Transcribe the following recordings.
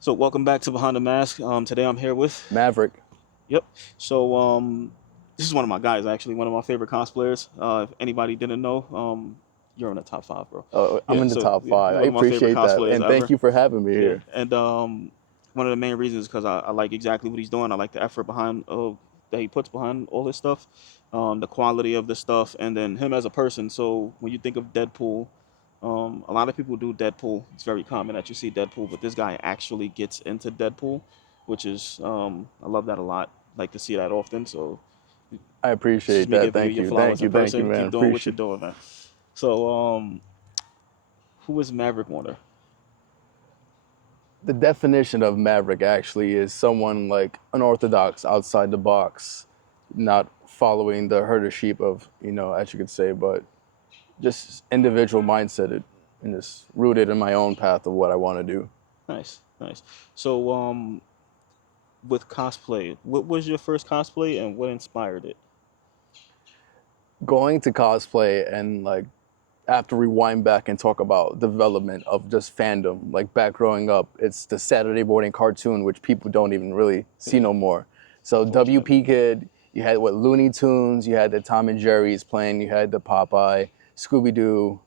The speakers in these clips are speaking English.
So welcome back to Behind the Mask. Today I'm here with. Maverick. Yep. So this is one of my guys actually, one of my favorite cosplayers. If anybody didn't know, you're in the top five, bro. I'm Yeah. in the So top yeah, five. you're I one of my favorite appreciate that, cosplayers and thank ever. you for having me Yeah. here. And one of the main reasons is because I like exactly what he's doing. I like the effort behind that he puts behind all this stuff, the quality of the stuff, and then him as a person. So when you think of Deadpool. A lot of people do Deadpool. It's very common that you see Deadpool, but this guy actually gets into Deadpool, which is I love that a lot. Like to see that often. So I this is appreciate me that. giving you Thank your you, flowers thank in you, thank you, person. man. Keep doing what you're Appreciate. doing, man. So who is Maverick Warner? The definition of Maverick actually is someone like unorthodox, outside the box, not following the herd of sheep of as you could say, but just individual mindset and just rooted in my own path of what I want to do. Nice, nice. So with cosplay, what was your first cosplay and what inspired it? Going to cosplay and like have to rewind back and talk about development of just fandom. Like back growing up, it's the Saturday morning cartoon, which people don't even really see Yeah, no more. So unfortunately. WP Kid, you had what Looney Tunes, you had the Tom and Jerry's playing, you had the Popeye, Scooby Doo,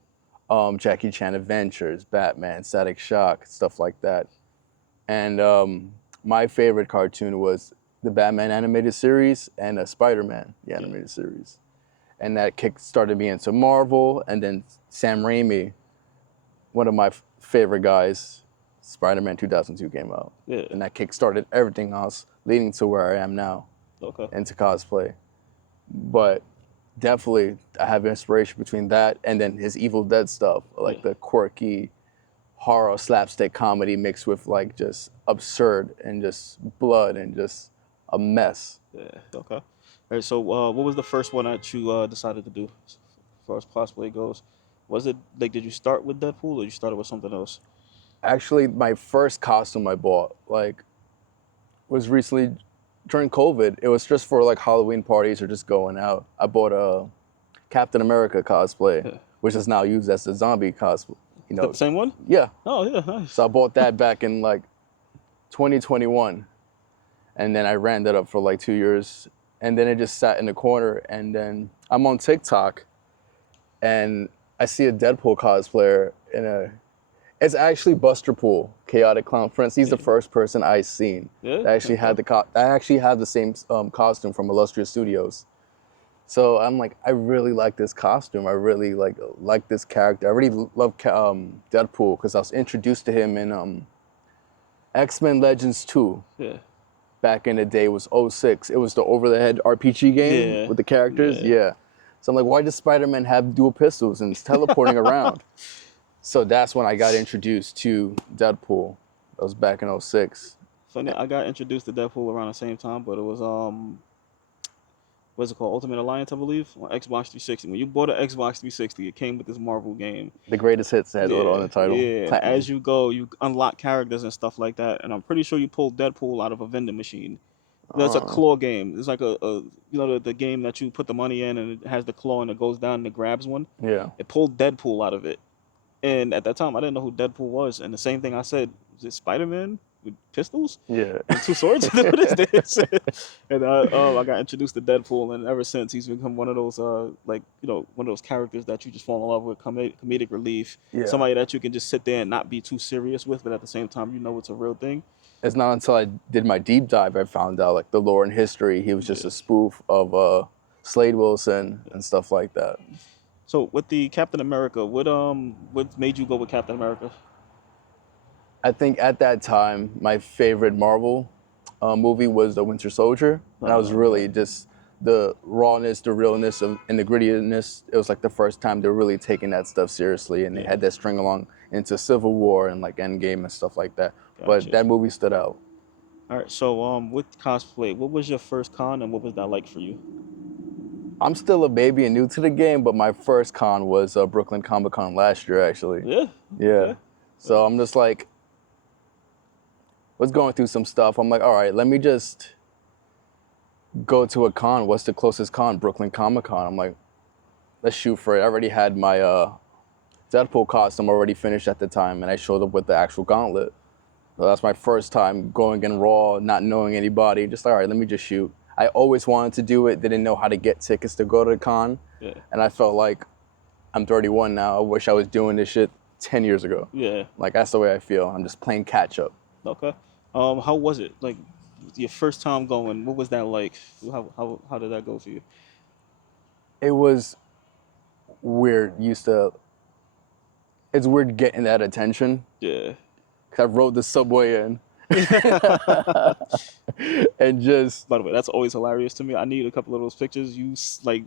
Jackie Chan Adventures, Batman, Static Shock, stuff like that. And my favorite cartoon was the Batman animated series and Spider Man, the Yeah. animated series, and that kick started me into Marvel. And then Sam Raimi, one of my favorite guys, Spider-Man 2002 came out, Yeah. and that kick started everything else, leading to where I am now Okay. into cosplay. But definitely, I have inspiration between that and then his Evil Dead stuff, Yeah. like the quirky horror slapstick comedy mixed with like just absurd and just blood and just a mess. Yeah. Okay. All right. So what was the first one that you decided to do as far as cosplay goes? Was it like did you start with Deadpool or you started with something else? Actually, my first costume I bought like was recently during COVID. It was just for like Halloween parties or just going out. I bought a Captain America cosplay, Yeah. which is now used as the zombie cosplay. You Is that know, the same one? yeah. Oh yeah, So nice. I bought that back in like 2021, and then I ran that up for like 2 years, and then it just sat in the corner. And then I'm on TikTok, and I see a Deadpool cosplayer in a. It's actually Buster Pool, Chaotic Clown Prince. He's the Yeah. first person I seen Yeah. that actually Okay. had I actually have the same costume from Illustrious Studios. So I'm like, I really like this costume. I really like this character. I really love Deadpool because I was introduced to him in X-Men Legends 2 Yeah. back in the day. It was '06. It was the over-the-head RPG game Yeah. with the characters. Yeah. Yeah. So I'm like, why does Spider-Man have dual pistols and is teleporting around? So that's when I got introduced to Deadpool. That was back in '06. Funny, I got introduced to Deadpool around the same time, but it was what's it called? Ultimate Alliance, I believe, on Xbox 360. When you bought an Xbox 360, it came with this Marvel game. The greatest hits had it on Yeah, the title. yeah. And as Platinum. you go, you unlock characters and stuff like that. And I'm pretty sure you pulled Deadpool out of a vending machine. That's a Uh, claw game. It's like the game that you put the money in and it has the claw and it goes down and it grabs one. yeah. It pulled Deadpool out of it. And at that time, I didn't know who Deadpool was. And the same thing I said, is it Spider Man with pistols Yeah. and two swords? What is this? And I got introduced to Deadpool, and ever since he's become one of those one of those characters that you just fall in love with, comedic relief, Yeah. somebody that you can just sit there and not be too serious with, but at the same time, you know it's a real thing. It's not until I did my deep dive I found out like the lore and history. He was just Yeah. a spoof of Slade Wilson and stuff like that. So with the Captain America, what made you go with Captain America? I think at that time my favorite Marvel movie was The Winter Soldier, and I was Okay. really just the rawness, the realness of, and the grittiness. It was like the first time they're really taking that stuff seriously, and they Yeah. had that string along into Civil War and like Endgame and stuff like that. But Gotcha. that movie stood out. All right. So with cosplay, what was your first con and what was that like for you? I'm still a baby and new to the game, but my first con was Brooklyn Comic Con last year, actually. Yeah. Yeah. Okay. Yeah. So I'm just like, was going through some stuff. I'm like, all right, let me just go to a con. What's the closest con? Brooklyn Comic Con. I'm like, let's shoot for it. I already had my Deadpool costume already finished at the time, and I showed up with the actual gauntlet. So that's my first time going in raw, not knowing anybody. Just like, all right, let me just shoot. I always wanted to do it, didn't know how to get tickets to go to the con. Yeah. And I felt like I'm 31 now. I wish I was doing this shit 10 years ago. Yeah. Like, that's the way I feel. I'm just playing catch up. Okay. How was it? Like your first time going, what was that like? How did that go for you? It was weird. It's weird getting that attention. Yeah. Cause I rode the subway in By and just, the way, that's always hilarious to me. I need a couple of those pictures. Like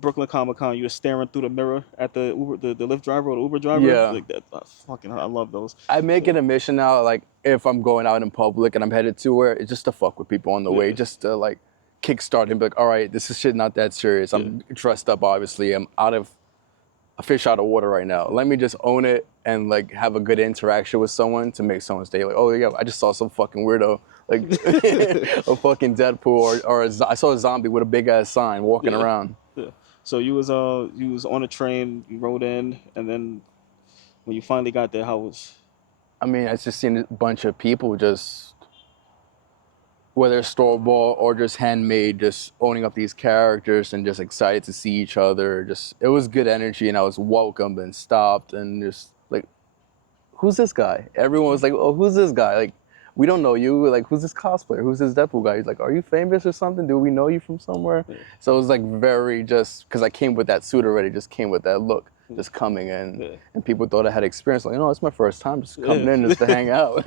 Brooklyn Comic Con, you were staring through the mirror at the Uber, the Lyft driver or the Uber driver. yeah. Like that, I love those. I make Yeah, it a mission now, like if I'm going out in public and I'm headed to where, it's just to fuck with people on the way, yeah, just to like kickstart and be like, all right, this is shit not that serious. yeah, I'm dressed up, obviously. I'm out of a fish out of water right now. Let me just own it and like have a good interaction with someone to make someone stay like, oh yeah, I just saw some fucking weirdo, like a fucking Deadpool I saw a zombie with a big ass sign walking yeah, around. yeah. So you was on a train, you rode in, and then when you finally got there, how was? I mean, I just seen a bunch of people just, whether it's store bought or just handmade, just owning up these characters and just excited to see each other. Just it was good energy, and I was welcomed and stopped and just like, who's this guy? Everyone was like, oh, who's this guy? Like, we don't know you. Like, who's this cosplayer? Who's this Deadpool guy? He's like, are you famous or something? Do we know you from somewhere? Yeah, So it was like very just because I came with that suit already, just came with that look, just coming in, yeah, and people thought I had experience. Like, no, it's my first time just coming in yeah. just to hang out,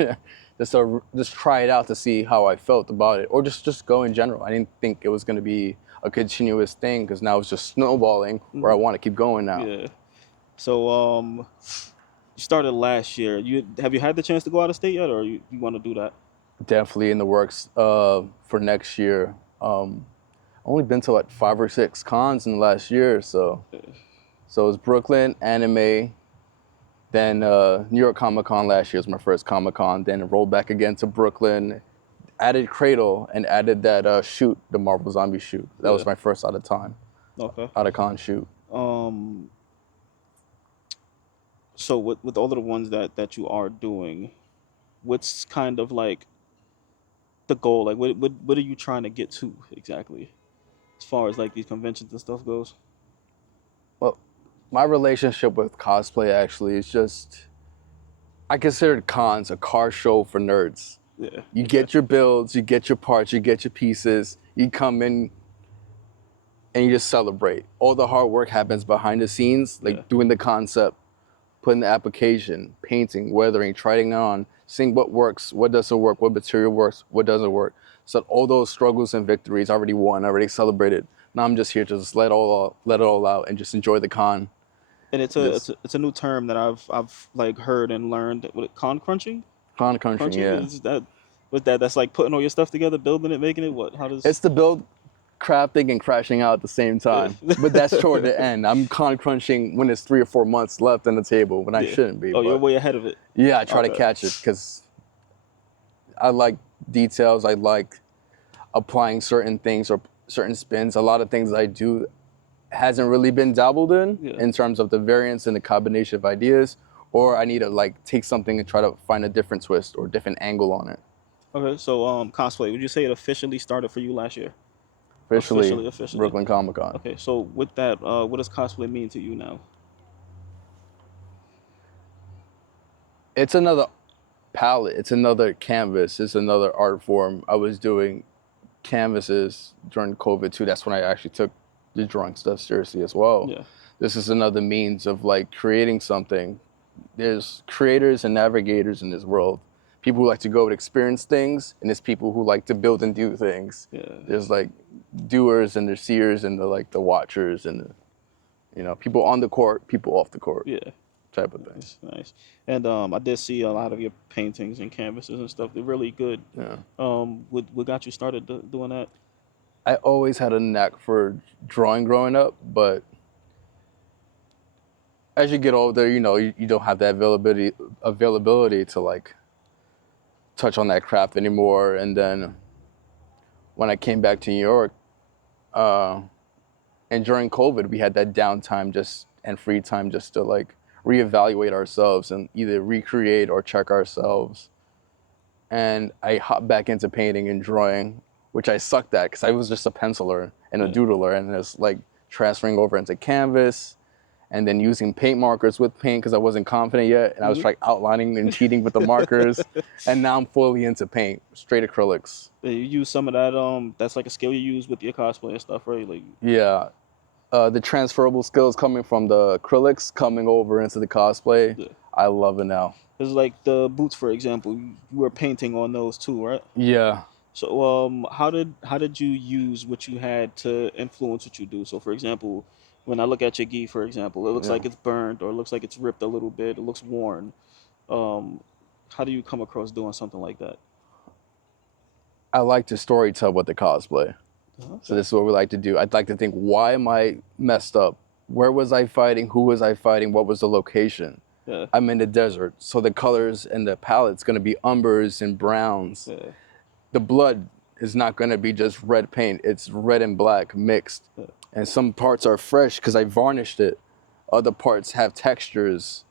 just try it out to see how I felt about it, or just go in general. I didn't think it was going to be a continuous thing because now it's just snowballing where I Mhm. want to keep going now. Yeah. So you started last year. Have you had the chance to go out of state yet, or you want to do that? Definitely in the works for next year. Only been to like 5 or 6 cons in the last year, so it's Brooklyn Anime, then New York Comic Con last year was my first Comic Con. Then rolled back again to Brooklyn, added Cradle, and added that shoot, the Marvel Zombie shoot. That Yeah. was my first Okay. out of con shoot. Um. So with all of the ones that you are doing, what's kind of like the goal? Like what are you trying to get to exactly, as far as like these conventions and stuff goes? Well, my relationship with cosplay actually is just, I consider cons a car show for nerds. Yeah. You Okay. get your builds, you get your parts, you get your pieces, you come in and you just celebrate. All the hard work happens behind the scenes, Yeah. like doing the concept, putting the application, painting, weathering, trying it on, seeing what works, what doesn't work, what material works, what doesn't work. So all those struggles and victories already won, already celebrated. Now I'm just here to just let it all out and just enjoy the con. And it's a it's Just a, it's a new term that I've like heard and learned. What con crunching? con crunching, Crunching yeah. is that? With that, that's like putting all your stuff together, building it, making it. What? How It's does? the build, crafting, and crashing out at the same Yeah. time. But that's toward the end. I'm con crunching when it's 3 or 4 months left on the table when I Yeah. shouldn't be. Oh, you're But way ahead of it. yeah, I try to Okay. catch it because I like details. I like applying certain things or certain spins. A lot of things I do hasn't really been dabbled Yeah. in terms of the variance and the combination of ideas, or I need to like take something and try to find a different twist or different angle on it. Okay. So cosplay. Would you say it officially started for you last year? Officially, Officially. Brooklyn Comic Con. Okay. So with that, what does cosplay mean to you now? It's another palette. It's another canvas. It's another art form. I was doing canvases during COVID too. That's when I actually took the drawing stuff seriously as well. Yeah. This is another means of like creating something. There's creators and navigators in this world. People who like to go and experience things, and there's people who like to build and do things. Yeah. There's like doers and there's seers and the watchers and people on the court, people off the court Yeah. type of thing. Nice. Nice. And I did see a lot of your paintings and canvases and stuff. They're really good. Yeah. What got you started doing that? I always had a knack for drawing growing up, but as you get older, you don't have that availability to like touch on that craft anymore. And then when I came back to New York, uh, and during COVID, we had that downtime and free time just to like reevaluate ourselves and either recreate or check ourselves. And I hopped back into painting and drawing, which I sucked at because I was just a penciler and a Yeah. doodler, and it's like transferring over into canvas and then using paint markers with paint because I wasn't confident yet, and I was Hmm. like outlining and cheating with the markers, and now I'm fully into paint, straight acrylics. Yeah, you use some of that. That's like a skill you use with your cosplay and stuff, right? Like, Yeah, the transferable skills coming from the acrylics coming over into the cosplay, yeah. I love it now. It's like the boots, for example. You were painting on those too, right? Yeah, So, how did you use what you had to influence what you do? So, for example, when I look at your gi, for example, it looks yeah. like it's burned or it looks like it's ripped a little bit. It looks worn. Um, how do you come across doing something like that? I like to story tell with the cosplay. So Okay. this is what we like to do. I'd like to think, why am I messed up? Where was I fighting? Who was I fighting? What was the location? Yeah. I'm in the desert, so the colors and the palette's going to be umbers and browns. Yeah. The blood is not going to be just red paint. It's red and black mixed. Yeah. And some parts are fresh because I varnished it. Other parts have textures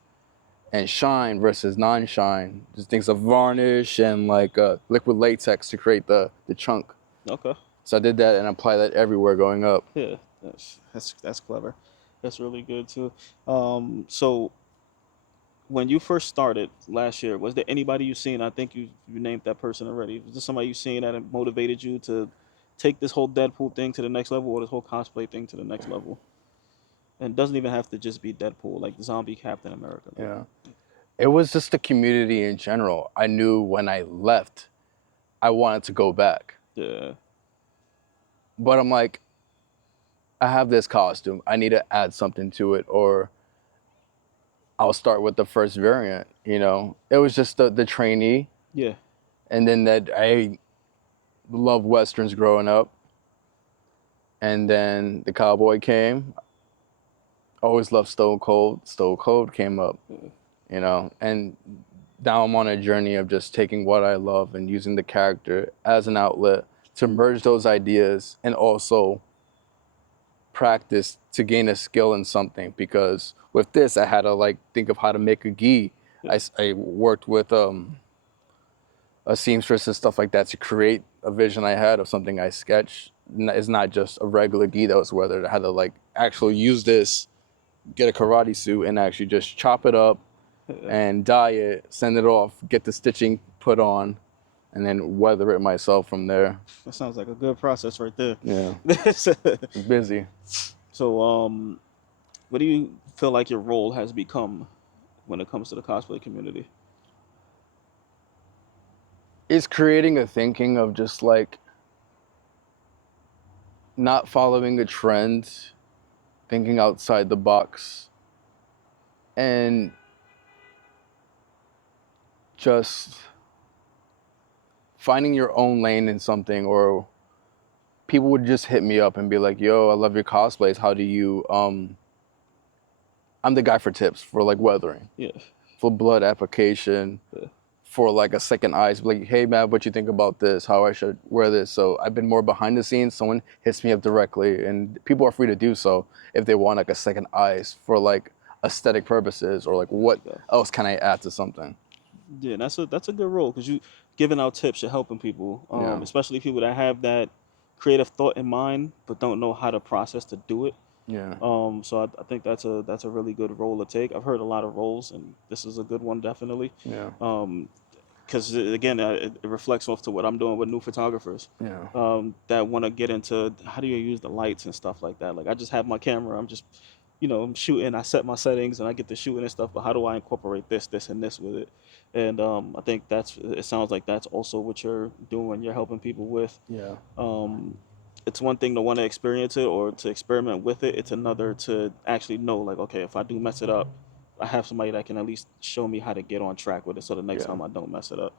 and shine versus non-shine. Just things of varnish and like liquid latex to create the chunk. Okay. So I did that and applied that everywhere going up. Yeah. That's clever. That's really good too. So when you first started last year, was there anybody you seen? I think you named that person already. Was there somebody you seen that motivated you to take this whole Deadpool thing to the next level or this whole cosplay thing to the next level? And it doesn't even have to just be Deadpool, like the zombie Captain America, maybe. Yeah. It was just the community in general. I knew when I left, I wanted to go back. Yeah. But I'm like, I have this costume. I need to add something to it, or I'll start with the first variant. It was just the trainee, Yeah. and then that I love westerns growing up, and then the cowboy came. Always loved Stone Cold. Stone Cold came up, Yeah. and now I'm on a journey of just taking what I love and using the character as an outlet to merge those ideas and also practice to gain a skill in something. Because with this, I had to like think of how to make a gi. Yeah. I worked with a seamstress and stuff like that to create a vision I had of something I sketched. It's not just a regular gi that was weathered. I had to like actually use this, get a karate suit, and actually just chop it up Yeah. and dye it, send it off, get the stitching put on, and then weather it myself from there. That sounds like a good process right there. Yeah, busy. So, what do you feel like your role has become when it comes to the cosplay community? It's creating a thinking of just like not following a trend, thinking outside the box, and just finding your own lane in something. Or people would just hit me up and be like, yo, I love your cosplays. How do you I'm the guy for tips for like weathering, Yeah. for blood application, Yeah. for like a second eyes, like, hey man, what you think about this? How I should wear this? So I've been more behind the scenes. Someone hits me up directly, and people are free to do so if they want like a second eyes for like aesthetic purposes, or like what Okay. else can I add to something? Yeah, that's a good role because you giving out tips, you're helping people, Yeah, especially people that have that creative thought in mind but don't know how to process to do it. yeah, So I think that's a really good role to take. I've heard a lot of roles, and this is a good one definitely. yeah, Because again, it reflects off to what I'm doing with new photographers yeah, that want to get into how do you use the lights and stuff like that. Like I just have my camera, I'm just, I'm shooting, I set my settings and I get to shooting and stuff. But how do I incorporate this, and this with it? And I think it sounds like that's also what you're doing. You're helping people with. yeah, Um, it's one thing to want to experience it or to experiment with it. It's another to actually know, like, okay, if I do mess it up, I have somebody that can at least show me how to get on track with it, so the next yeah. time I don't mess it up.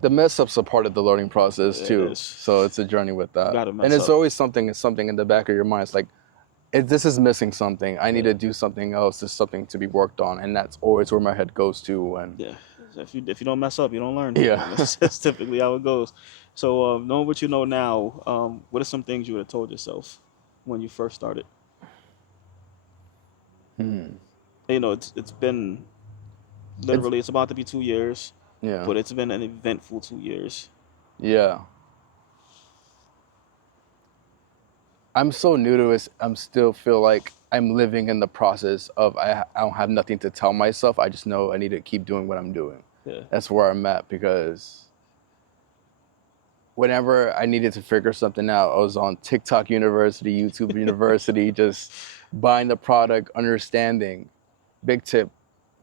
The mess ups are part of the learning process It too. is. So it's a journey with You that, gotta and mess it's up. always something in the back of your mind. It's like, if this is missing something, I need Yeah, to do something else. There's something to be worked on, and that's always where my head goes to. And yeah. If you don't mess up, you don't learn. yeah. And that's typically how it goes. So knowing what you know now, what are some things you would have told yourself when you first started? Hmm. it's been It's literally it's about to be 2 years, yeah, but it's been an eventful 2 years. yeah. I'm so new to it. I'm still feel like I'm living in the process of I don't have nothing to tell myself. I just know I need to keep doing what I'm doing. Yeah, That's where I'm at because whenever I needed to figure something out, I was on TikTok University, YouTube University, just buying the product, understanding. Big tip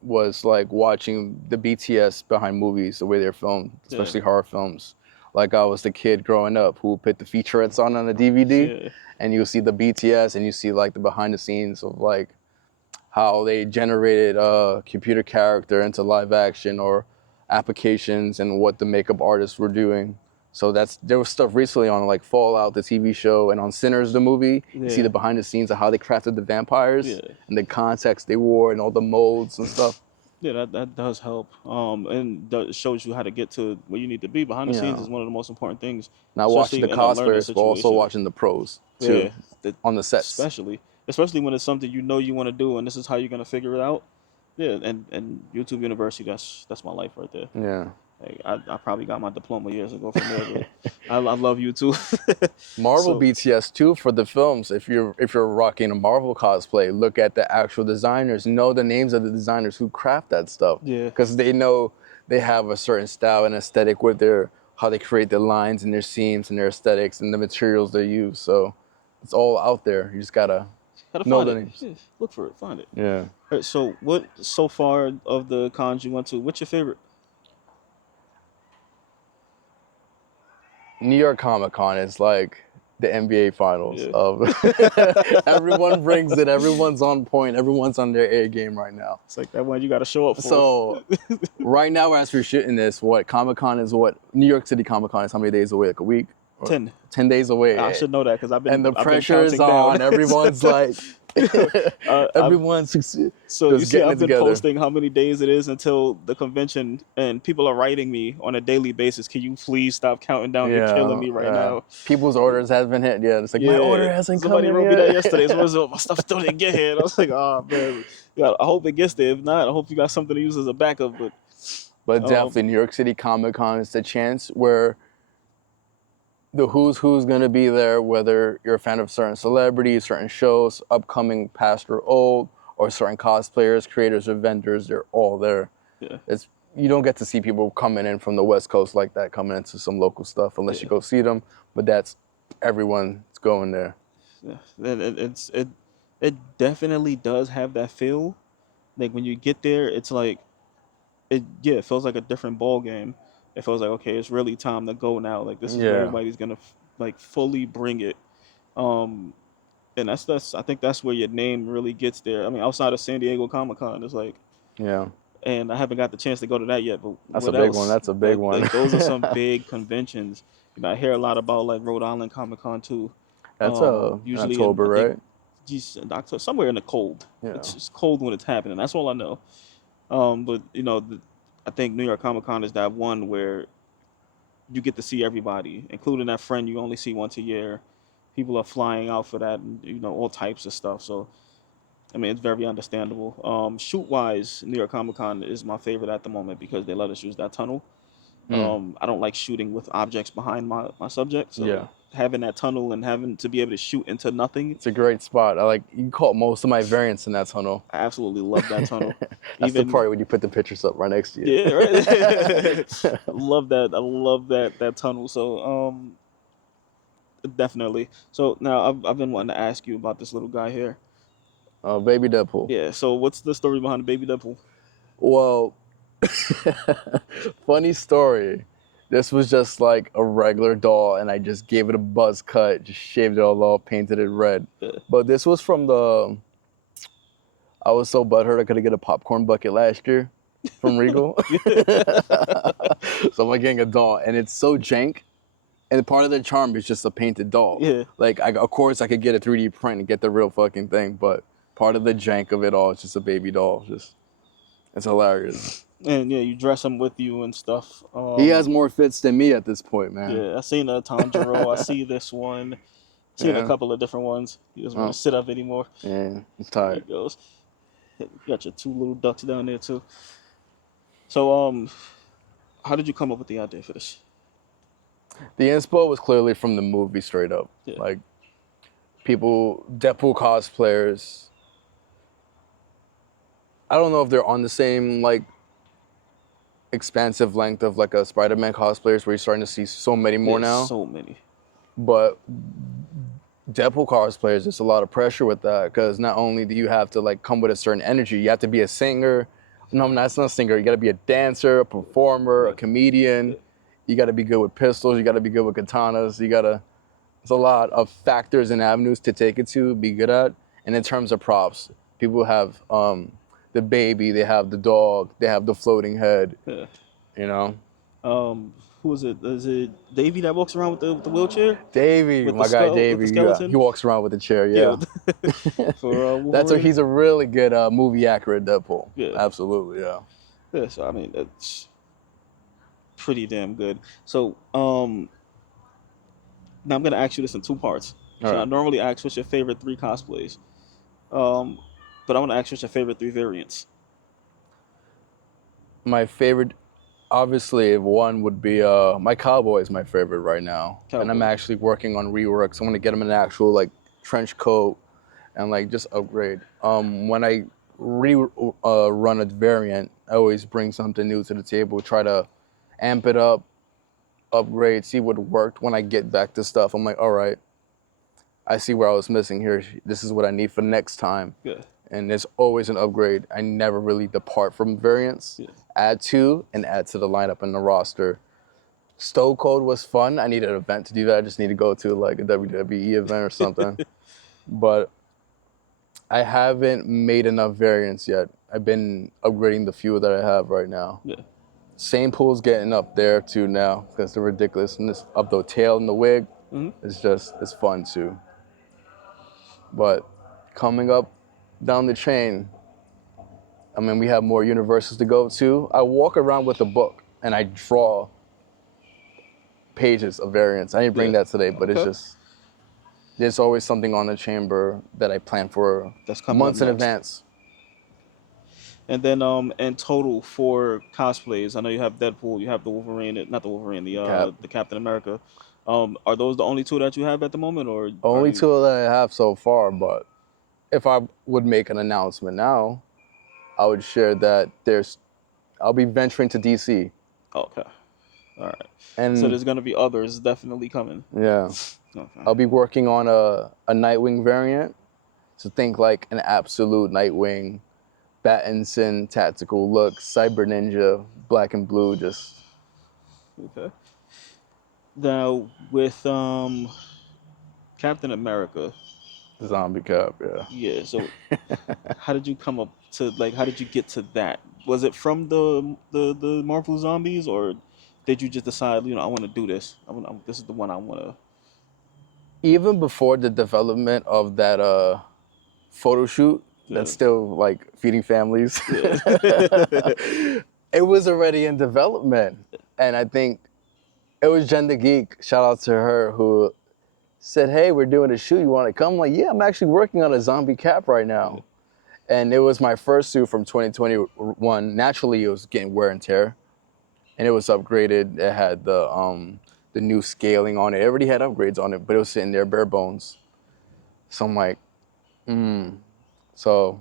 was like watching the BTS behind movies, the way they're filmed, yeah, especially horror films. Like I was the kid growing up who put the featurettes on the DVD, yeah, and you see the BTS, and you see like the behind the scenes of like how they generated a computer character into live action or applications and what the makeup artists were doing. So there was stuff recently on like Fallout, the TV show, and on Sinners, the movie. You see yeah, the behind the scenes of how they crafted the vampires yeah. and the context they wore and all the molds and stuff. Yeah, that does help. And shows you how to get to where you need to be. Behind the You scenes is know, one of the most important things, not watching the especially in a learning cosplayers, but also situation. watching the pros Yeah, too that, on the sets. especially when it's something you know you want to do, and this is how you're gonna figure it out. Yeah, and YouTube University, that's my life right there. Yeah. Like, I probably got my diploma years ago from there, but I love YouTube. Marvel So BTS too for the films. If you're rocking a Marvel cosplay, look at the actual designers. Know the names of the designers who craft that stuff, yeah, because they know they have a certain style and aesthetic with their how they create their lines and their seams and their aesthetics and the materials they use. So it's all out there. You just gotta gotta know find the it. names. Yeah, look for it, find it. Yeah. All right, so what so far of the cons you went to? What's your favorite? New York Comic Con is like the NBA finals Yeah. of everyone brings it, everyone's on point, everyone's on their A game right now. It's like that one you got to show up for. So right now, as we're shooting this, what Comic Con is what New York City Comic Con is how many days away? Like a week or 10. 10 days I away. should know that because And the I've been pressure is counting down. on. Everyone's like, I've everyone's So you just see, getting I've it been together. posting how many days it is until the convention, and people are writing me on a daily basis. Can you please stop counting down? You're killing Yeah, me right yeah. now. People's orders have been hit. Yeah, it's like my Yeah, order hasn't come somebody in wrote me that yet. yesterday. So my stuff still didn't get here. And I was like, oh man, yeah, I hope it gets there. If not, I hope you got something to use as a backup. But But um, definitely, New York City Comic Con is the chance where the who's gonna be there, whether you're a fan of certain celebrities, certain shows, upcoming, past or old, or certain cosplayers, creators, or vendors, they're all there. yeah, It's you don't get to see people coming in from the West Coast like that, coming into some local stuff unless you yeah, go see them. But that's everyone's going there. yeah. It definitely does have that feel. Like when you get there, it's like it feels like a different ball game. It feels like okay, it's really time to go now. Like this is where Yeah, everybody's gonna like fully bring it. Um, and that's I think that's where your name really gets there. I mean, outside of San Diego Comic Con, it's like, yeah, and I haven't got the chance to go to that yet. But that's a what big one. else? That's a big one. Like those are some big conventions. I hear a lot about like Rhode Island Comic Con too. That's in Usually in October, I think, right? geez, in October, somewhere in the cold. Yeah. It's cold when it's happening. That's all I know. But I think New York Comic Con is that one where you get to see everybody, including that friend you only see once a year. People are flying out for that, and all types of stuff. So I mean, it's very understandable. Shoot wise, New York Comic Con is my favorite at the moment because they let us use that tunnel. Hmm. I don't like shooting with objects behind my subject, so Yeah. having that tunnel and having to be able to shoot into nothing, It's a great spot. I like you caught most of my variants in that tunnel. I absolutely love that tunnel. That's the Even part when you put the pictures up right next to you. yeah, right. I love that. I love that tunnel. So definitely. So now I've been wanting to ask you about this little guy here. Baby Deadpool. Yeah. So what's the story behind the baby Deadpool? Well, funny story. This was just like a regular doll, and I just gave it a buzz cut, just shaved it all off, painted it red. Yeah. But this was from the. I was so butthurt I couldn't get a popcorn bucket last year from Regal. So I'm like getting a doll, and it's so jank. And part of the charm is just a painted doll. Yeah. Like, of course, I could get a 3D print and get the real fucking thing, but part of the jank of it all is just a baby doll. Just it's hilarious. And yeah, you dress him with you and stuff. He has more fits than me at this point, man. Yeah, I seen a Tanjiro. I see this one. Seen a Yeah. couple of different ones. He doesn't want Oh, to sit up anymore. yeah. I'm There he tired. goes. You got your two little ducks down there too. So how did you come up with the idea for this? The inspo was clearly from the movie, straight up. Yeah. Like people, Deadpool cosplayers. I don't know if they're on the same like expansive length of like a Spider-Man cosplayers, where you're starting to see so many more There's now. so many. But Deadpool cosplayers, there's a lot of pressure with that, because not only do you have to like come with a certain energy, you have to be a singer. No, that's not a singer. You got to be a dancer, a performer, a Yeah. comedian. Yeah. You got to be good with pistols. You got to be good with katanas. You got to. There's a lot of factors and avenues to take it to be good at. And in terms of props, people have the baby, they have the dog, they have the floating head. Yeah. You know, Who is it? Is it Davey that walks around with the wheelchair Davey, with the my guy skull with the Davey. Yeah, he skeleton? walks around with a chair. Yeah, Yeah. for That's what Wolverine. he's a really good movie accurate Deadpool. Yeah, Absolutely, yeah. yeah. So I mean, that's pretty damn good. So now I'm gonna ask you this in two parts. All So I right. normally ask what's your favorite three cosplays, um, but I want to ask what's your favorite three variants. My favorite, obviously, one would be my cowboy is my favorite right now, and I'm Cowboy. actually working on reworks. I want to get him an actual like trench coat and like just upgrade. When I run a variant, I always bring something new to the table, try to amp it up, upgrade, see what worked. When I get back to stuff, I'm like, all right, I see where I was missing here. This is what I need for next time. Yeah, And there's always an upgrade. I never really depart from variants. yeah. Add to and add to the lineup and the roster. Stow Code was fun. I need an event to do that. I just need to go to like a WWE event or something. But I haven't made enough variants yet. I've been upgrading the few that I have right now. Yeah. Same pool's getting up there too now because the ridiculousness of the tail and the wig Hmm. is just, it's fun too. But coming up down the chain, I mean, we have more universes to go to. I walk around with a book and I draw pages of variants. I didn't bring Yeah. that today, but it's Okay. just, there's always something on the chamber that I plan for That's coming up months in next. advance. And then in total for cosplays, I know you have Deadpool, you have the Wolverine, not the Wolverine, Cap. the Captain America. Are those the only two that you have at the moment, or are Only you? two that I have so far, but if I would make an announcement now, I would share that I'll be venturing to DC. Oh, okay, all right. So And there's gonna be others definitely coming. yeah, Okay. I'll be working on a Nightwing variant. So think like an absolute Nightwing, Battinson tactical look, Cyber Ninja, black and blue, just Okay. Now with Captain America, zombie cap, yeah. yeah. So how did you come up to like? How did you get to that? Was it from the Marvel Zombies, or did you just decide, I want to do this? This is the one I want to. Even before the development of that photo shoot that's Yeah. still like feeding families, Yeah. it was already in development. And I think it was Jen the Geek, shout out to her, who said, hey, we're doing a shoot, you want to come? I'm like, yeah, I'm actually working on a zombie cap right Yeah. now. And it was my first suit from 2021. Naturally, it was getting wear and tear, and it was upgraded. It had the new scaling on it. It already had upgrades on it, but it was sitting there bare bones. So I'm like, So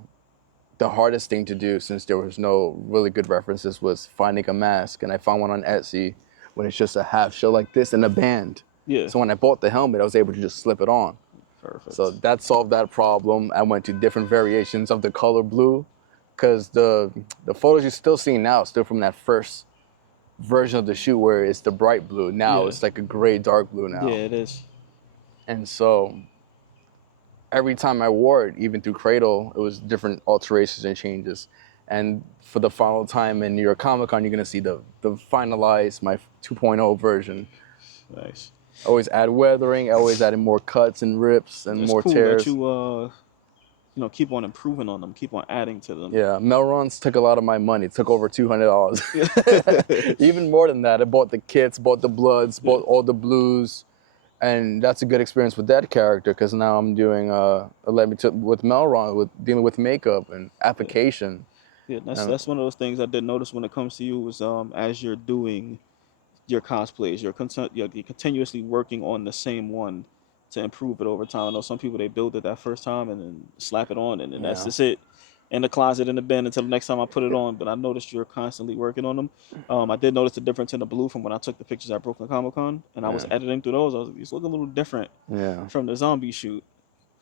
the hardest thing to do, since there was no really good references, was finding a mask, and I found one on Etsy when it's just a half shell like this and a band. Yeah. So when I bought the helmet, I was able to just slip it on. So Perfect. that solved that problem. I went to different variations of the color blue, because the photos you're still seeing now are still from that first version of the shoot where it's the bright blue. Now Yeah. it's like a gray dark blue Yeah, now. it is. And so every time I wore it, even through Cradle, it was different alterations and changes. And for the final time in New York Comic Con, you're gonna see the finalized, my 2.0 version. Nice. I always add weathering, I always added more cuts and rips and It's more cool that tears. you keep on improving on them, keep on adding to them. Yeah, Melrons took a lot of my money. It took over $200. Even more than that. I bought the kits, bought the bloods, Yeah. bought all the blues. And that's a good experience with that character because now I'm doing with Melron with dealing with makeup and Yeah, application. yeah. That's And that's one of those things I did notice when it comes to you is as you're doing your cosplays, you're continuously working on the same one to improve it over time. I know some people they build it that first time and then slap it on and then that's yeah, just it in the closet in the bin until the next time I put it on. But I noticed you're constantly working on them. I did notice the difference in the blue from when I took the pictures at Brooklyn Comic Con and I was yeah, editing through those. I was like, these look a little different yeah. from the zombie shoot.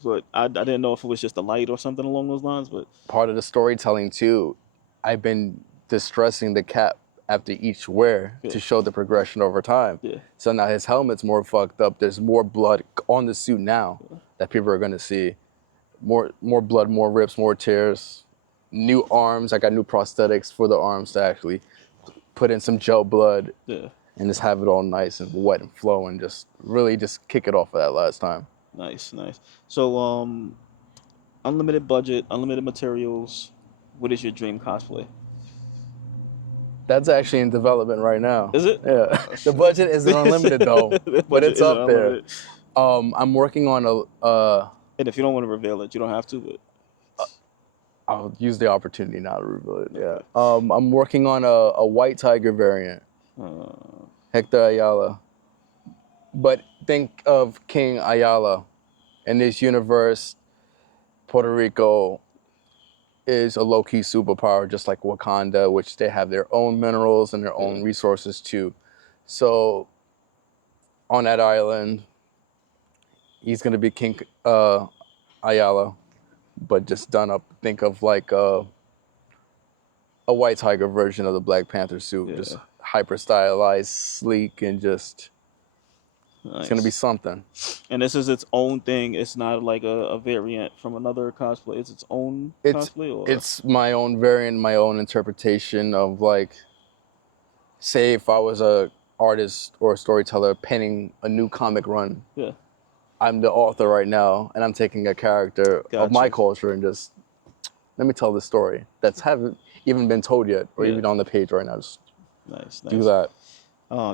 But I didn't know if it was just the light or something along those lines. But Part of the storytelling too. I've been distressing the cap after each wear yeah, to show the progression over time. yeah, So now his helmet's more fucked up. There's more blood on the suit now that people are gonna see. More blood, more rips, more tears. New arms. I got new prosthetics for the arms to actually put in some gel blood yeah. and just have it all nice and wet and flowing. Just really just kick it off for that last time. Nice, nice. So unlimited budget, unlimited materials. What is your dream cosplay? That's actually in development right now. Is it? Yeah, the budget isn't unlimited though, The but budget it's isn't up there. unlimited. I'm working on And if you don't want to reveal it, you don't have to. But I'll use the opportunity now to reveal it. Yeah. okay. I'm working on a white tiger variant, Uh, Hector Ayala. But think of King Ayala. In this universe, Puerto Rico is a low-key superpower, just like Wakanda, which they have their own minerals and their yeah, own resources too. So on that island, he's gonna be King Ayala, but just done up. Think of like a white tiger version of the Black Panther suit, just yeah. hyper stylized, sleek, and just it's gonna be Nice. something. And this is its own thing. It's not like a variant from another cosplay. It's its own It's cosplay, or it's my own variant, my own interpretation of like, say if I was a artist or a storyteller penning a new comic run, yeah. I'm the author right now, and I'm taking a character of my Gotcha. culture and just let me tell the story that's haven't even been told yet, or Yeah. even on the page right now. Just Nice, do nice. that.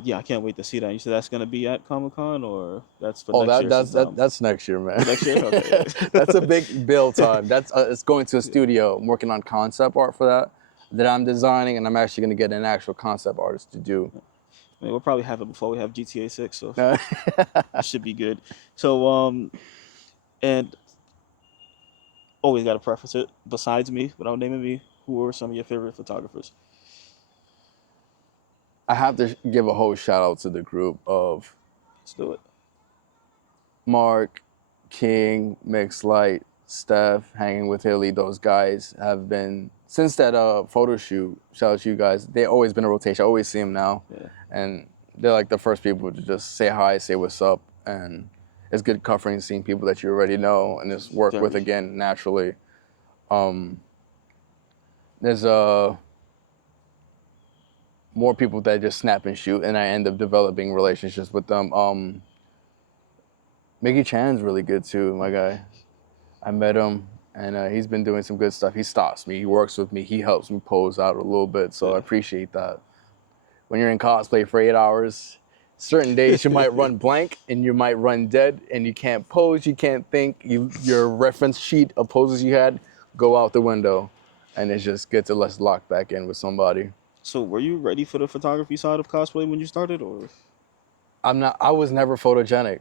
Yeah, I can't wait to see that. You said that's gonna be at Comic Con, or that's for Oh, next that year that's that, sometime. that's next year, man. Next year? Okay. That's a big build time. That's it's going to a Yeah. studio. I'm working on concept art for that I'm designing, and I'm actually going to get an actual concept artist to do. I mean, we'll probably have it before we have GTA 6, so Uh, it should be good. So, and always got to preface it. Besides me, without naming me, who are some of your favorite photographers? I have to give a whole shout out to the group of Let's do it. Mark, King, Mix Light, Steph, hanging with Hilly. Those guys have been since that photo shoot. Shout out to you guys. They always been a rotation. I always see them now, Yeah, and they're like the first people to just say hi, say what's up, and it's good covering seeing people that you already know and just work with very. again naturally. Um, there's more people that just snap and shoot, and I end up developing relationships with them. Mickey Chan's really good too, my guy. I met him, and he's been doing some good stuff. He stops me, he works with me, he helps me pose out a little bit, so I Yeah. appreciate that. When you're in cosplay for 8 hours, certain days you might run blank and you might run dead, and you can't pose, you can't think. Your reference sheet of poses you had go out the window, and it's just good to let's lock back in with somebody. So, were you ready for the photography side of cosplay when you started, or? I'm not. I was never photogenic,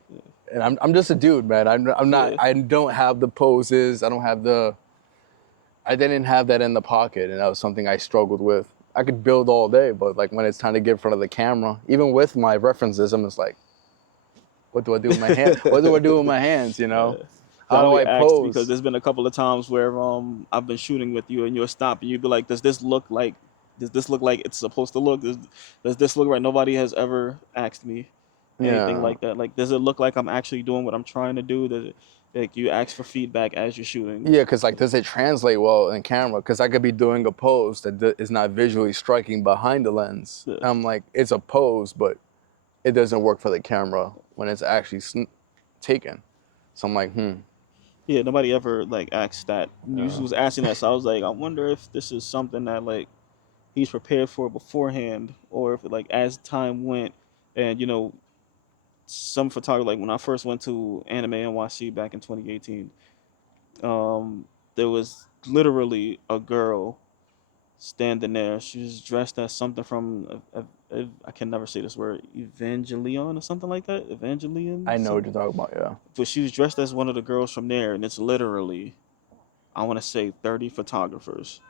and I'm just a dude, man. I'm not. Yeah, I don't have the poses. I don't have the. I didn't have that in the pocket, and that was something I struggled with. I could build all day, but like when it's time to get in front of the camera, even with my references, I'm just like, what do I do with my hand? What do I do with my hands? You yeah. know, I how do only I asked because pose? there's been a couple of times where I've been shooting with you and you'll stop and you'd be like, does this look like it's supposed to look? Does this look right? Nobody has ever asked me anything Yeah, like that. Like, does it look like I'm actually doing what I'm trying to do? Does it, like, you ask for feedback as you're shooting? yeah. Because like, does it translate well in camera? Because I could be doing a pose that is not visually striking behind the lens. Yeah. I'm like, it's a pose, but it doesn't work for the camera when it's actually taken. So I'm like, Yeah, nobody ever like asked that. You uh, was asking that, so I was like, I wonder if this is something that like he's prepared for beforehand, or if like as time went, and some photography, like when I first went to Anime NYC back in 2018, there was literally a girl standing there. She was dressed as something from I can never say this word, Evangelion or something like that. Evangelion I know what you're something. talking about. Yeah. But she was dressed as one of the girls from there, and it's literally, I want to say, 30 photographers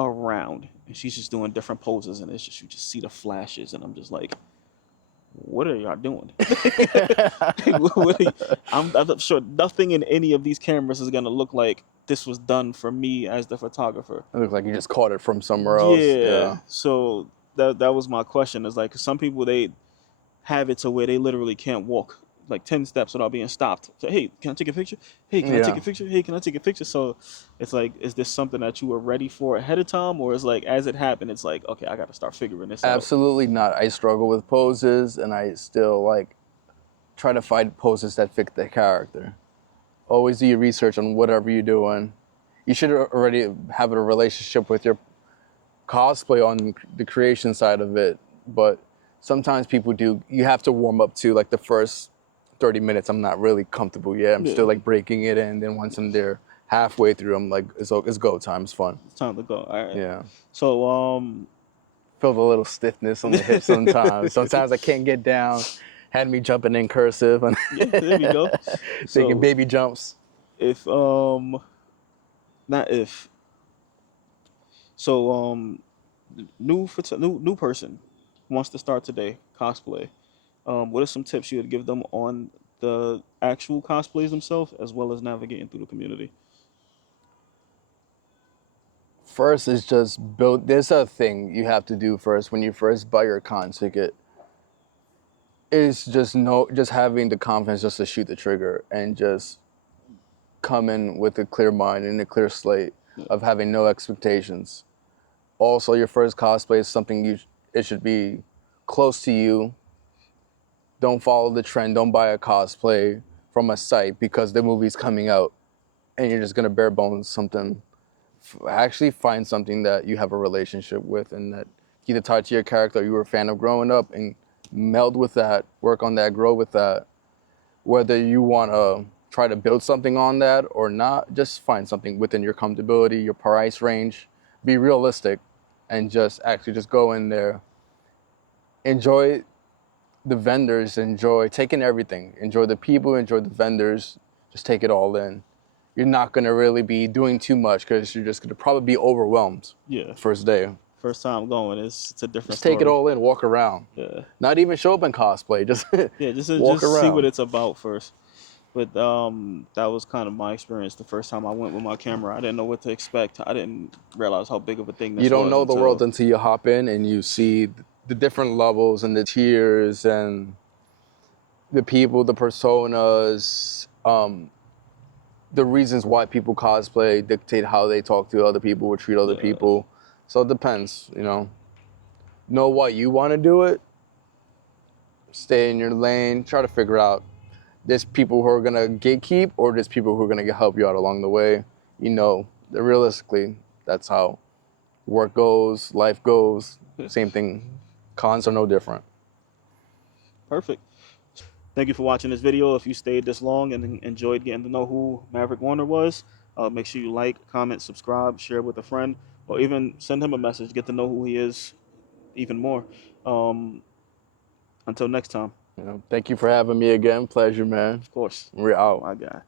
around, and she's just doing different poses, and it's just you just see the flashes, and I'm just like, what are y'all doing? What are you, I'm sure nothing in any of these cameras is gonna look like this was done for me as the photographer. It looks like you just caught it from somewhere else. Yeah. Yeah. So that was my question. Is like some people they have it to where they literally can't walk like 10 steps without being stopped. So, hey, can I take a picture? Hey, can I take Yeah. a picture? Hey, can I take a picture? So it's like, is this something that you were ready for ahead of time? Or is like, as it happened, it's like, okay, I got to start figuring this out. Absolutely not. I struggle with poses, and I still like try to find poses that fit the character. Always do your research on whatever you're doing. You should already have a relationship with your cosplay on the creation side of it, but sometimes people do. You have to warm up to like the first 30 minutes. I'm not really comfortable yet. I'm still Yeah, like breaking it in. Then once I'm there halfway through, I'm like, it's go time. It's fun. it's time to go. All right. Yeah. So, Feel the little stiffness on the hips sometimes. Sometimes I can't get down. Had me jumping in cursive and yeah, there we go. taking So baby jumps. if, not if, so, new person wants to start today, cosplay. What are some tips you would give them on the actual cosplays themselves, as well as navigating through the community? First is just build. There's a thing you have to do first when you first buy your con ticket. Is just having the confidence just to shoot the trigger and just come in with a clear mind and a clear slate Yeah, of having no expectations. Also, your first cosplay is something it should be close to you. Don't follow the trend. Don't buy a cosplay from a site because the movie's coming out and you're just gonna bare bones something. Actually find something that you have a relationship with and that either tied to your character you were a fan of growing up and meld with that, work on that, grow with that. Whether you want to try to build something on that or not, just find something within your comfortability, your price range. Be realistic and just actually just go in there. Enjoy the vendors, enjoy taking everything. Enjoy the people, enjoy the vendors. Just take it all in. You're not going to really be doing too much because you're just going to probably be overwhelmed yeah. first day. First time going, it's a different Just take it story. all in, walk around. Yeah, Not even show up in cosplay, just yeah. Just walk just see what around. it's about first. But that was kind of my experience the first time I went with my camera. I didn't know what to expect. I didn't realize how big of a thing You this don't was know the world until, until you hop in and you see the different levels and the tiers and the people, the personas, the reasons why people cosplay dictate how they talk to other people or treat other yeah, people. So it depends, you know. Know why you want to do it, stay in your lane, try to figure out there's people who are gonna gatekeep or there's people who are gonna help you out along the way. You know, realistically, that's how work goes, life goes. Same thing. Cons are no different. perfect. Thank you for watching this video. If you stayed this long and enjoyed getting to know who Maverick Warner was, make sure you like, comment, subscribe, share with a friend, or even send him a message. Get to know who he is even more. Um, until next time, You know, thank you for having me again. Pleasure, man. of course, We're out. my guy.